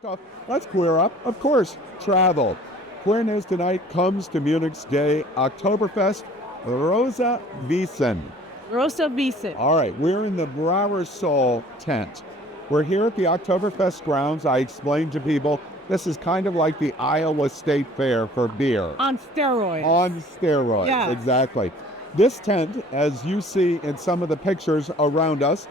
First off, let's queer up. Of course, travel. Queer News tonight comes to Munich's gay Oktoberfest, Rosa Wiesn. Rosa Wiesn. All right, we're in the Bräurosl tent. We're here at the Oktoberfest grounds. I explained to people this is kind of like the Iowa State Fair for beer. On steroids. On steroids, Yeah. Exactly. This tent, as you see in some of the pictures around us,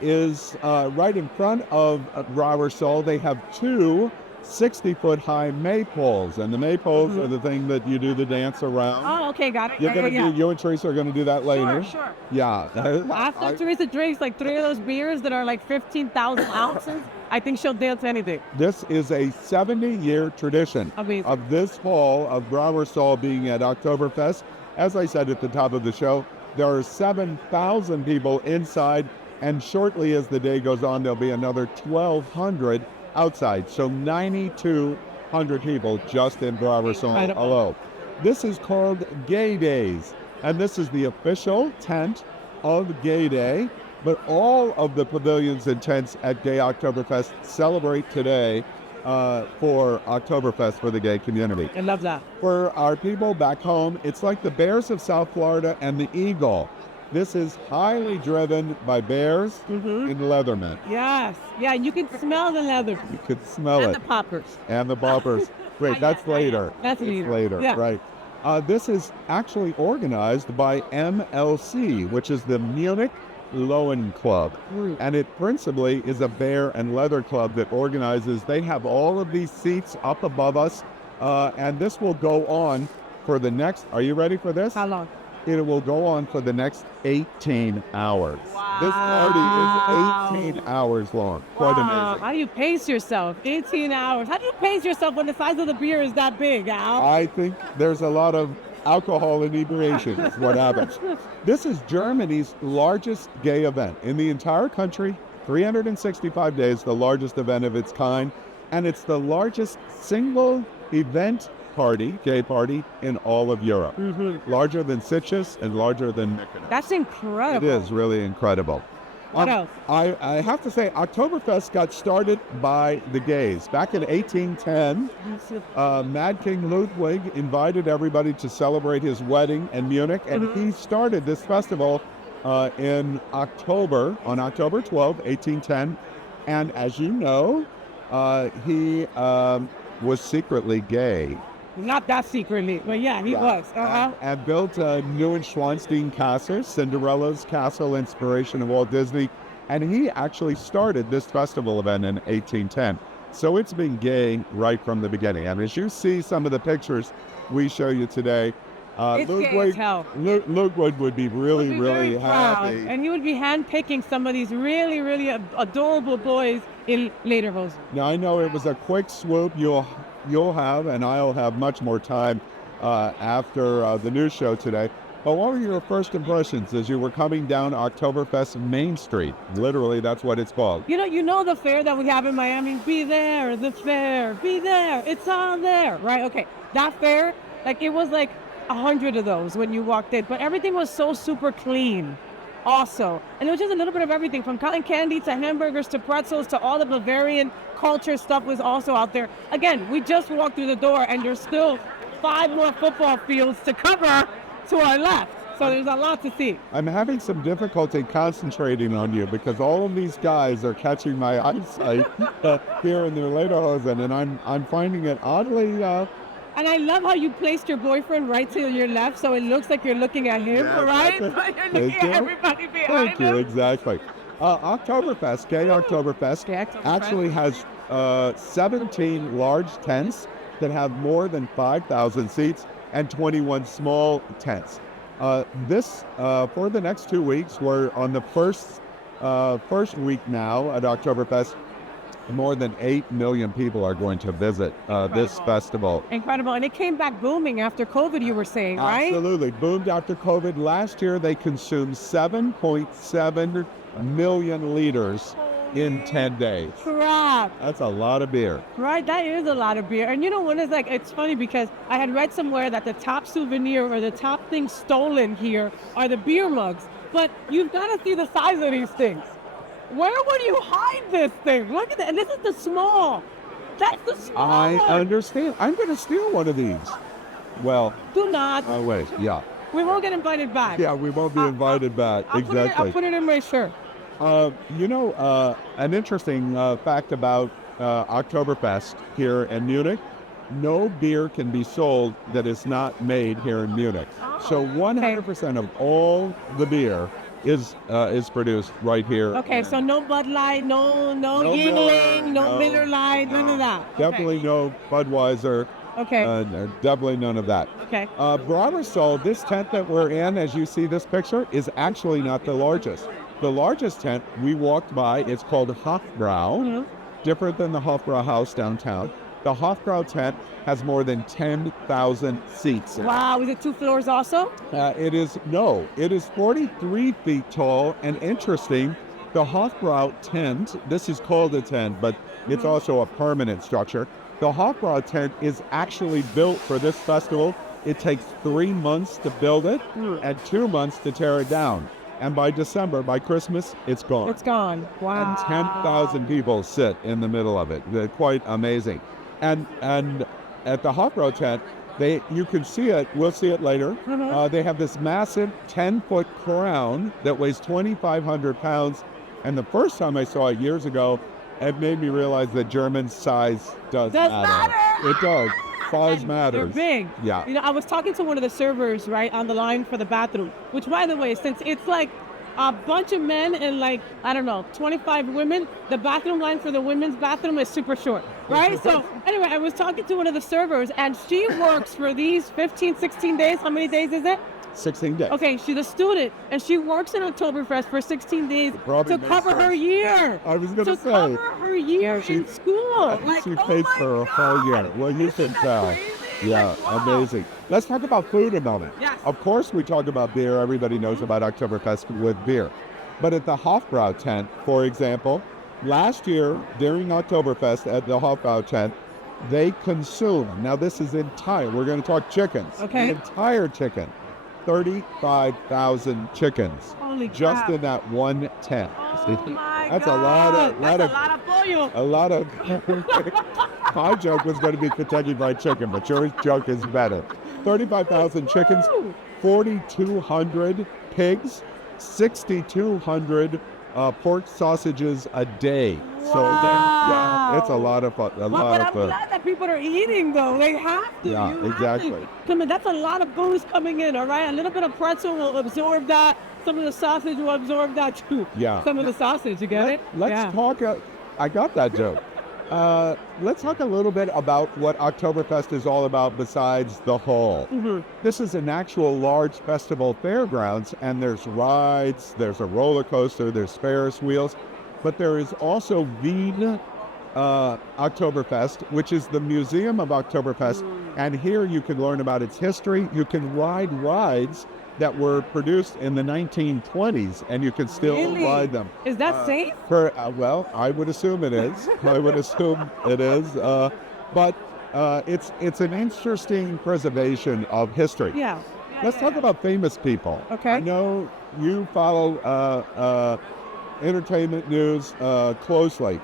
is right in front of Bräurosl. They have two 60-foot high maypoles, and the maypoles are the thing that you do the dance around. Oh, okay, got it. You and Teresa are going to do that later. Sure. Yeah. After Teresa drinks like 3 of those beers that are like 15,000 ounces, I think she'll dance anything. This is a 70-year tradition Amazing. of this hall of Bräurosl being at Oktoberfest. As I said at the top of the show, there are 7,000 people inside, and shortly as the day goes on, there'll be another 1,200 outside. So 9,200 people just in Bräurosl alone. This is called Gay Days, and this is the official tent of Gay Day. But all of the pavilions and tents at Gay Oktoberfest celebrate today for Oktoberfest for the gay community. I love that. For our people back home, it's like the Bears of South Florida and the Eagle. This is highly driven by bears in Leatherman. Yes. Yeah, you can smell the leather. You could smell And it. the poppers. And the boppers. Wait, that's later. That's later. Yeah. Right. This is actually organized by MLC, which is the Munich Lowen Club. And it principally is a bear and leather club that organizes. They have all of these seats up above us, and this will go on for the next, are you ready for this? How long? It will go on for the next 18 hours. Wow. This party is 18 hours long. Quite amazing. How do you pace yourself? 18 hours. How do you pace yourself when the size of the beer is that big, Al? I think there's a lot of alcohol inebriation is what happens. This is Germany's largest gay event in the entire country, 365 days, the largest event of its kind, and it's the largest single event party, gay party, in all of Europe. Larger than Sitges and larger than Mykonos. That's incredible. It is really incredible. What else? I have to say, Oktoberfest got started by the gays. Back in 1810, Mad King Ludwig invited everybody to celebrate his wedding in Munich, and he started this festival in October, on October 12, 1810. And as you know, he was secretly gay. Not that secretly, but yeah, he was. And built Neuschwanstein Castle, Cinderella's castle inspiration of Walt Disney. And he actually started this festival event in 1810. So it's been gay right from the beginning. And as you see some of the pictures we show you today, Ludwig would be really happy. And he would be handpicking some of these really, really adorable boys in lederhosen. Now, I know it was a quick swoop. You'll have, and I'll have much more time after the news show today. But what were your first impressions as you were coming down Oktoberfest Main Street? Literally, that's what it's called. You know the fair that we have in Miami? Be there, the fair, be there, it's all there, right? Okay, that fair, it was 100 of those when you walked in, but everything was so super clean. Also, and it was just a little bit of everything from cotton candy to hamburgers to pretzels to all the Bavarian culture stuff was also out there. Again, we just walked through the door and there's still 5 more football fields to cover to our left. So there's a lot to see. I'm having some difficulty concentrating on you because all of these guys are catching my eyesight here in their lederhosen, and I'm finding it oddly. And I love how you placed your boyfriend right to your left, so it looks like you're looking at him, right? But you're looking at everybody behind him. Thank you, exactly. Oktoberfest, Gay Oktoberfest, actually has 17 large tents that have more than 5,000 seats and 21 small tents. This, for the next 2 weeks, we're on the first week now at Oktoberfest. More than 8 million people are going to visit this festival. Incredible. And it came back booming after COVID, you were saying, right? Absolutely. Boomed after COVID. Last year, they consumed 7.7 million liters in 10 days. Crap. That's a lot of beer. Right, that is a lot of beer. And you know what, it's funny because I had read somewhere that the top souvenir or the top thing stolen here are the beer mugs. But you've got to see the size of these things. Where would you hide this thing? Look at that. And this is the small. That's the small I one. understand. I'm going to steal one of these. Well, Do not. oh, wait. Yeah. We won't get invited back. Yeah, we won't be invited back. I'll Exactly. put it in my shirt. An interesting fact about Oktoberfest here in Munich, no beer can be sold that is not made here in Munich. So 100% of all the beer is produced right here. Okay, so no Bud Light, no Yingling, no Miller Lite, none of that. Definitely no Budweiser. Okay. Definitely none of that. Okay. Bräurosl, this tent that we're in, as you see this picture, is actually not the largest. The largest tent we walked by, it's called Hofbrau, different than the Hofbrau house downtown. The Hofbrau tent has more than 10,000 seats. Wow, is it 2 floors also? It is 43 feet tall, and interesting, the Hofbrau tent, this is called a tent, but it's also a permanent structure. The Hofbrau tent is actually built for this festival. It takes 3 months to build it and 2 months to tear it down. And by December, by Christmas, it's gone. It's gone. Wow. And 10,000 people sit in the middle of it. They're quite amazing. And at the Hofbrau tent, you can see it. We'll see it later. They have this massive 10-foot crown that weighs 2,500 pounds. And the first time I saw it years ago, it made me realize that German size does matter. It does. Size matters. They're big. Yeah. I was talking to one of the servers, right, on the line for the bathroom, which, by the way, since it's like a bunch of men and 25 women, the bathroom line for the women's bathroom is super short, right? So anyway, I was talking to one of the servers, and she works for these 15, 16 days. How many days is it? 16 days. Okay, she's a student, and she works in Oktoberfest for 16 days to cover her year. I was going to say. To cover her year in school. She pays for a whole year. Well, you can tell. Yeah, amazing. Let's talk about food a moment. Yes. Of course, we talk about beer. Everybody knows about Oktoberfest with beer. But at the Hofbrau tent, for example, last year during Oktoberfest at the Hofbrau tent, they consumed, now this is entire, we're going to talk chickens. Okay. The entire chicken. 35,000 chickens. Holy just crap. in that one tent. Oh my That's God. a lot of pollo. my joke was going to be Kentucky Fried Chicken, but your joke is better. 35,000 chickens, 4,200 pigs, 6,200 pork sausages a day. So it's a lot of fun. But I'm glad that people are eating, though. They have to. Yeah, You have exactly. to. Come on, that's a lot of booze coming in, all right? A little bit of pretzel will absorb that. Some of the sausage will absorb that, too. Yeah. Some of the sausage, you get it? Let's talk. I got that joke. Let's talk a little bit about what Oktoberfest is all about besides the hall. This is an actual large festival fairgrounds, and there's rides, there's a roller coaster, there's Ferris wheels, but there is also Wien Oktoberfest, which is the Museum of Oktoberfest, and here you can learn about its history. You can ride rides that were produced in the 1920s, and you can still ride them. Is that safe? Well, I would assume it is. I would assume it is. But it's an interesting preservation of history. Yeah. Let's talk about famous people. Okay. I know you follow entertainment news closely.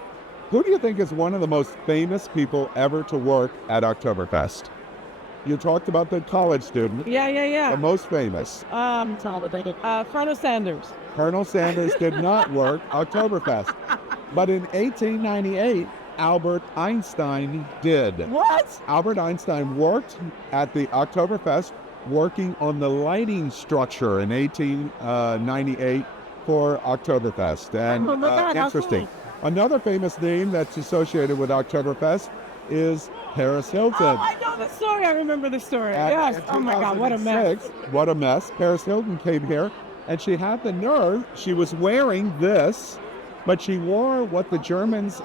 Who do you think is one of the most famous people ever to work at Oktoberfest? You talked about the college student. Yeah. The most famous. Colonel Sanders. Colonel Sanders did not work Oktoberfest. But in 1898, Albert Einstein did. What? Albert Einstein worked at the Oktoberfest, working on the lighting structure in 1898 for Oktoberfest. And Oh my God, how interesting. cool. Another famous name that's associated with Oktoberfest is Paris Hilton. Oh, I know the story. I remember the story. Yes. In Oh my God, what a mess. 2006, what a mess. Paris Hilton came here, and she had the nerve. She was wearing this, but she wore what the Germans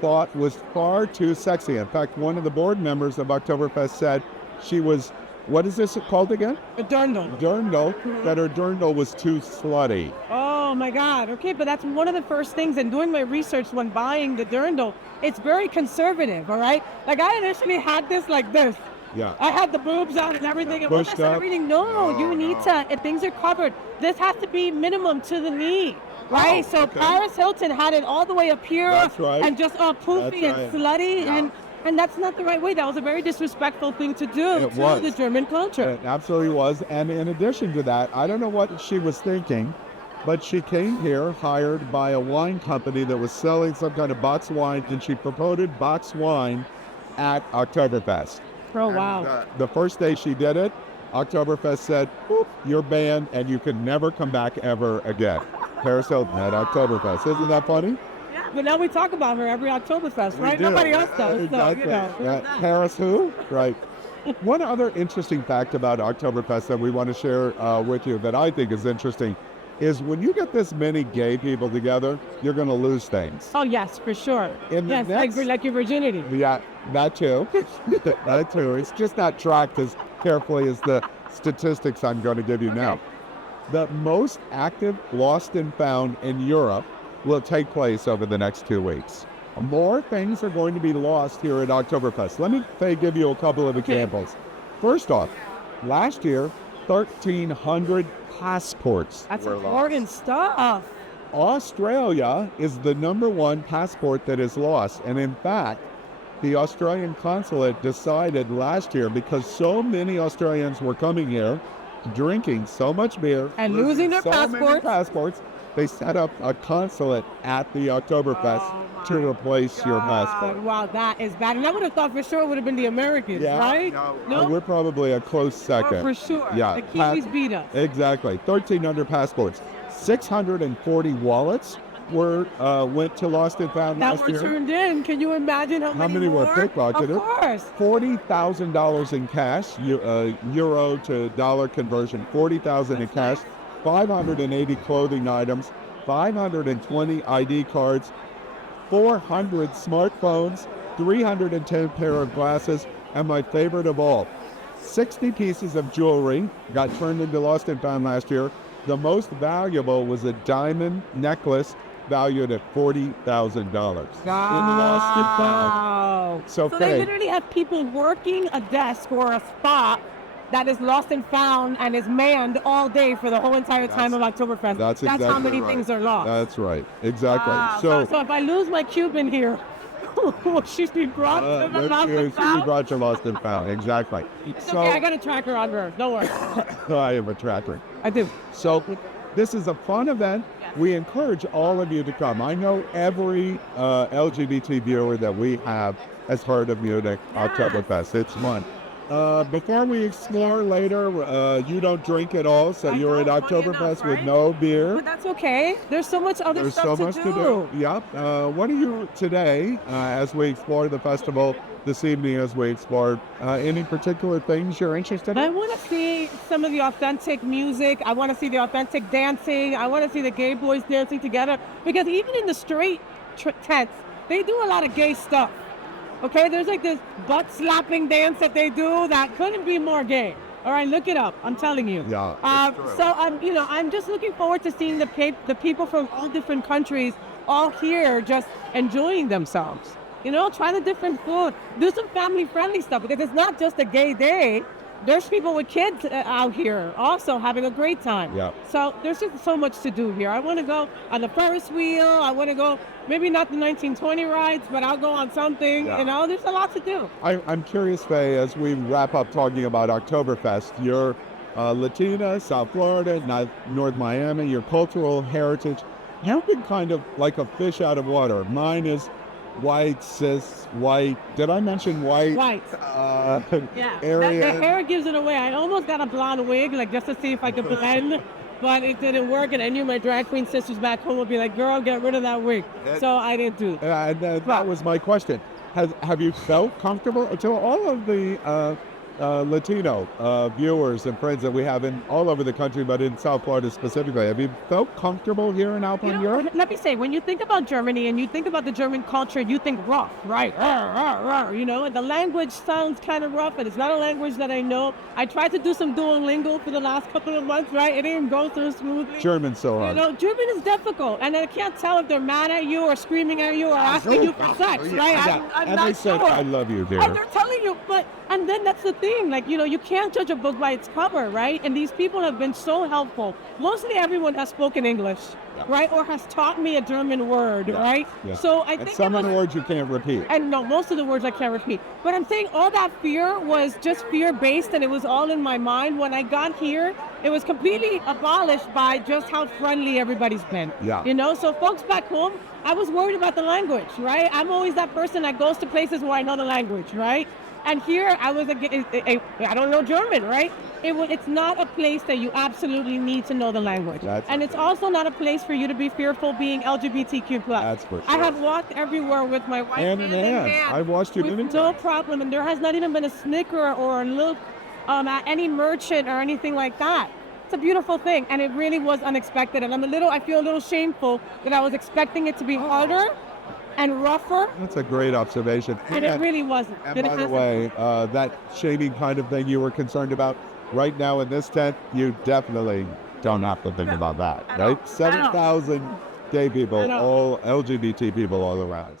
thought was far too sexy. In fact, one of the board members of Oktoberfest said she was, what is this called again? A dirndl. Dirndl, that her dirndl was too slutty. Oh my God. Okay, but that's one of the first things. And doing my research when buying the dirndl, it's very conservative. All right. Like I initially had this like this. Yeah. I had the boobs out and everything. And once I Pushed started up. reading, no, you need to. If things are covered, this has to be minimum to the knee. right? Oh, So okay. Paris Hilton had it all the way up here, That's right. and just all poofy That's and right. slutty, Yeah. and that's not the right way. That was a very disrespectful thing to do It to was. the German culture. It absolutely was. And in addition to that, I don't know what she was thinking, but she came here hired by a wine company that was selling some kind of box wine, and she promoted box wine at Oktoberfest. Oh, And, wow. the first day she did it, Oktoberfest said, "Oop, you're banned and you can never come back ever again." Paris Hilton at Oktoberfest. Isn't that funny? But now we talk about her every Oktoberfest, right? We do. Nobody else does. Exactly. So, you know. Paris who? Right. One other interesting fact about Oktoberfest that we want to share with you that I think is interesting is when you get this many gay people together, you're going to lose things. Oh, yes, for sure. In the Yes, next- like your virginity. Yeah, that too. That too. It's just not tracked as carefully as the statistics I'm going to give you now. The most active lost and found in Europe will take place over the next 2 weeks. More things are going to be lost here at Oktoberfest. Let me give you a couple of examples. First off, last year, 1,300 passports That's were lost. important stuff. Australia is the #1 passport that is lost. And in fact, the Australian consulate decided last year, because so many Australians were coming here, drinking so much beer, And losing their so many passports. passports, they set up a consulate at the Oktoberfest Oh, to replace your passport. Wow, that is bad. And I would have thought for sure it would have been the Americans, right? No? We're probably a close Oh, second. for sure. Yeah, The Kiwis beat us. Exactly. 1,300 passports. 640 wallets went to lost and found That last were year. turned in. Can you imagine how many were more? pickpocketed? Of course. $40,000 in cash, euro to dollar conversion, 40,000 in cash, 580 clothing items, 520 ID cards, 400 smartphones, 310 pair of glasses, and my favorite of all, 60 pieces of jewelry got turned into lost and found last year. The most valuable was a diamond necklace valued at $40,000. Lost and found. Wow. So, they Faye, literally have people working a desk or a spot that is lost and found and is manned all day for the whole entire time of Oktoberfest. that's how exactly many right. things are lost. That's right. Exactly. Wow. So, if I lose my Cuban here, will she be brought to the lost and you found? brought your lost and found. Exactly. It's So, okay, I got a tracker on her. Don't worry. I am a tracker. I do. So, this is a fun event. We encourage all of you to come. I know every LGBT viewer that we have has heard of Munich Oktoberfest. It's fun. Before we explore later, you don't drink at all, so you're at don't, funny Oktoberfest enough, with right? no beer. But that's okay. There's so much other There's stuff so much to do. Yep. What are you today, as we explore the festival this evening, as we explore any particular things you're interested I in? want to see some of the authentic music. I want to see the authentic dancing. I want to see the gay boys dancing together. Because even in the straight tents, they do a lot of gay stuff. Okay, there's like this butt slapping dance that they do that couldn't be more gay. All right, look it up. I'm telling you. Yeah. So I'm just looking forward to seeing the people from all different countries all here just enjoying themselves. Try the different food. Do some family-friendly stuff because it's not just a gay day. There's people with kids out here also having a great time. Yeah. So there's just so much to do here. I want to go on the Ferris wheel. I want to go, maybe not the 1920 rides, but I'll go on something. Yeah. There's a lot to do. I'm curious, Faye, as we wrap up talking about Oktoberfest, you're Latina, South Florida, North Miami, your cultural heritage. You've been kind of like a fish out of water. Mine is white, cis, white. Did I mention white? White. Yeah. Area. The hair gives it away. I almost got a blonde wig, just to see if I could blend, but it didn't work. And I knew my drag queen sisters back home would be like, "Girl, get rid of that wig." So I didn't do it. That was my question. Have you felt comfortable? To all of the Latino viewers and friends that we have in all over the country, but in South Florida specifically, have you felt comfortable here in Alpine Europe? Let me say, when you think about Germany and you think about the German culture, you think rough, right? And the language sounds kind of rough, and it's not a language that I know. I tried to do some Duolingo for the last couple of months, right? It didn't go through smoothly. German's so hard. German is difficult, and I can't tell if they're mad at you or screaming at you or asking you for sex, right? I'm And not they said, sure. "I love you, dear." And they're telling you, and then that's the thing, like, you can't judge a book by its cover, right? And these people have been so helpful. Mostly everyone has spoken English, right? Or has taught me a German word, right? Yeah. So I And think some of the words you can't repeat. and no, most of the words I can't repeat. But I'm saying all that fear was just fear-based, and it was all in my mind. When I got here, it was completely abolished by just how friendly everybody's been. Yeah. So folks back home, I was worried about the language, right? I'm always that person that goes to places where I know the language, right? And here I was, I don't know German, right? It's not a place that you absolutely need to know the language. And it's also not a place for you to be fearful being LGBTQ+. That's for sure. I have walked everywhere with my wife Hand in hand. I've watched you with many no times. problem, and there has not even been a snicker or a look at any merchant or anything like that. It's a beautiful thing, and it really was unexpected. And I feel a little shameful that I was expecting it to be harder and rougher, That's a great observation. and it really wasn't. And by the way, that shaming kind of thing you were concerned about, right now in this tent, you definitely don't have to think about that, right? 7,000 gay people, all LGBT people all around.